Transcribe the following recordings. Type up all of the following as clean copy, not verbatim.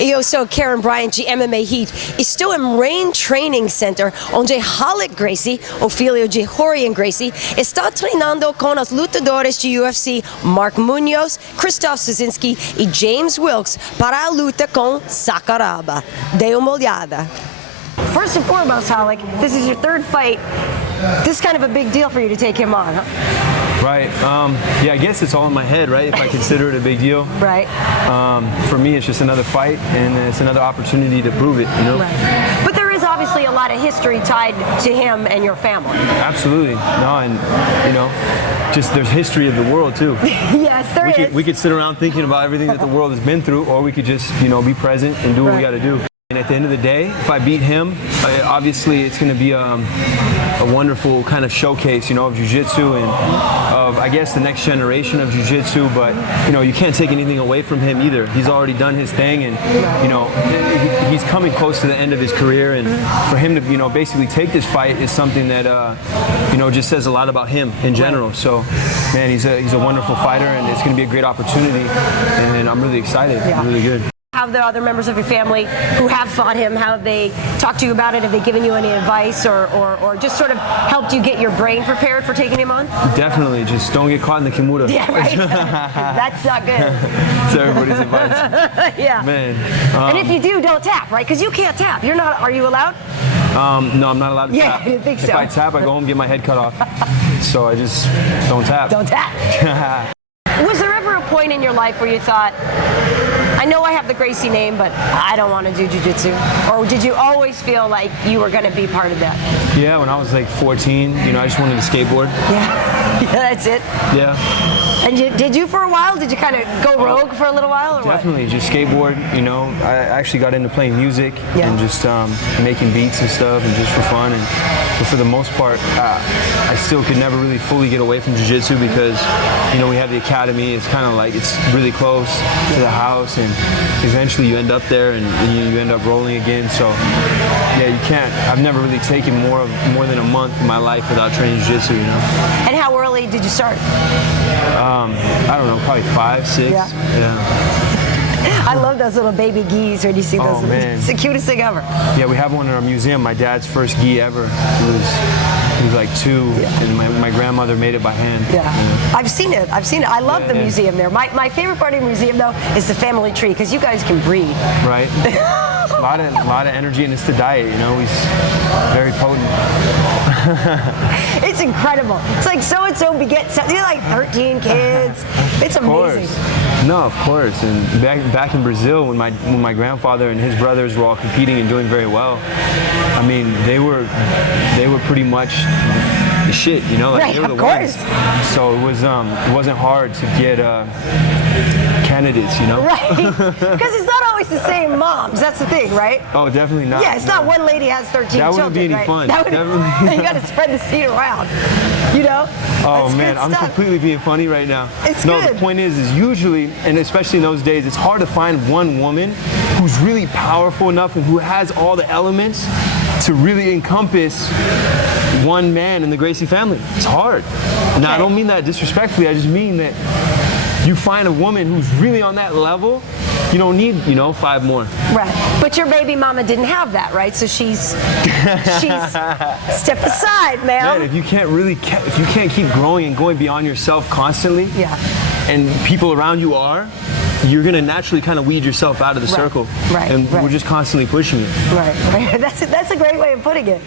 Eu sou Karyn Bryant de MMA H.E.A.T. Estou em Rain Training Center, onde Ralek Gracie, o filho de Rorian Gracie, está treinando com os lutadores de UFC Mark Munoz, Krzysztof Szymanski e James Wilkes para a luta com Sakuraba. Dê uma olhada. First and foremost, Ralek, this is your third fight. This is kind of a big deal for you to take him on, huh? Right. Yeah, I guess it's all in my head, right? If I consider it a big deal. Right. For me, it's just another fight, and it's another opportunity to prove it, you know? Right. But there is obviously a lot of history tied to him and your family. Absolutely. No, and, you know, just there's history of the world, too. Yes, there is. We could sit around thinking about everything that the world has been through, or we could just, you know, be present and do what we got to do. And at the end of the day, if I beat him, obviously it's going to be a wonderful kind of showcase, you know, of jiu-jitsu and of, I guess, the next generation of jiu-jitsu. But, you know, you can't take anything away from him either. He's already done his thing, and, you know, he's coming close to the end of his career. And for him to, you know, basically take this fight is something that, you know, just says a lot about him in general. So, man, he's a wonderful fighter, and it's going to be a great opportunity. And I'm really excited. Yeah. Really good. Have the other members of your family who have fought him, how have they talked to you about it? Have they given you any advice or just sort of helped you get your brain prepared for taking him on? Definitely. Just don't get caught in the kimura. Yeah, right. That's not good. That's everybody's advice. Yeah. Man. And if you do, don't tap, right? Because you can't tap. You're not. Are you allowed? No, I'm not allowed to tap. Yeah, I didn't think so. If I tap, I go home and get my head cut off. So I just don't tap. Don't tap. Was there ever a point in your life where you thought, I know I have the Gracie name, but I don't want to do jiu-jitsu? Or did you always feel like you were going to be part of that? Yeah, when I was like 14, you know, I just wanted to skateboard. Yeah, that's it? Yeah. And did you for a while? Did you kind of go rogue for a little while? Or definitely, what? just skateboard, you know. I actually got into playing music and just making beats and stuff and just for fun. But for the most part, I still could never really fully get away from jiu-jitsu because, you know, we have the academy. It's kind of like, it's really close to the house, and eventually you end up there and you end up rolling again. So, yeah, you can't. I've never really taken more than a month of my life without training jiu-jitsu, you know. And how early did you start? I don't know, probably 5, 6. Yeah. I love those little baby gis when you see those. Oh, man. It's the cutest thing ever. Yeah, we have one in our museum. My dad's first gi ever. He was like 2, and my grandmother made it by hand. Yeah. I've seen it. I love the museum there. My favorite part of the museum, though, is the family tree, because you guys can breed. Right. a lot of energy, and it's the diet, you know. He's very potent. It's incredible. It's like so-and-so begets, you're like 13 kids. It's amazing. No, of course. And back in Brazil, when my grandfather and his brothers were all competing and doing very well, I mean, they were pretty much the shit, you know, like they were the ones. So it wasn't hard to get candidates, you know. Right. Because it's not always the same moms. That's the thing, right? Oh, definitely not. Yeah, it's not one lady has 13 children. That wouldn't be any fun. You got to spread the seed around, you know. Oh, that's man, I'm completely being funny right now. It's no, good. The point is usually, and especially in those days, it's hard to find one woman who's really powerful enough and who has all the elements to really encompass one man in the Gracie family. It's hard. Okay. Now, I don't mean that disrespectfully. I just mean that you find a woman who's really on that level, you don't need, you know, 5 more. Right. But your baby mama didn't have that, right? So she's step aside, man. If you can't keep growing and going beyond yourself constantly, and people around you are, you're gonna naturally kind of weed yourself out of the circle. Right. And we're just constantly pushing it. Right. That's a great way of putting it.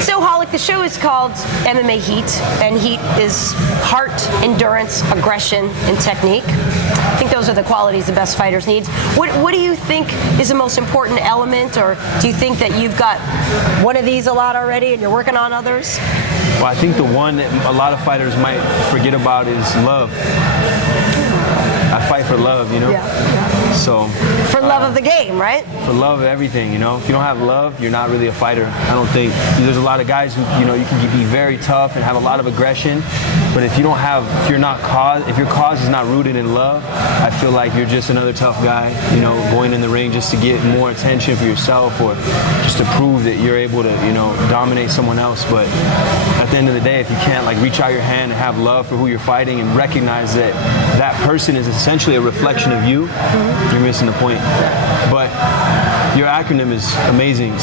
So, Ralek, the show is called MMA H.E.A.T, and H.E.A.T is heart, endurance, aggression, and technique. I think those are the qualities the best fighters need. What do you think is the most important element, or do you think that you've got one of these a lot already and you're working on others? Well, I think the one that a lot of fighters might forget about is love. I fight for love, you know? Yeah. So for love of the game, right? For love of everything, you know? If you don't have love, you're not really a fighter. I don't think. There's a lot of guys who, you know, you can be very tough and have a lot of aggression, but if your cause is not rooted in love, I feel like you're just another tough guy, you know, going in the ring just to get more attention for yourself or just to prove that you're able to, you know, dominate someone else. But at the end of the day, if you can't like reach out your hand and have love for who you're fighting and recognize that that person is essentially a reflection of you, you're missing the point. But your acronym is amazing.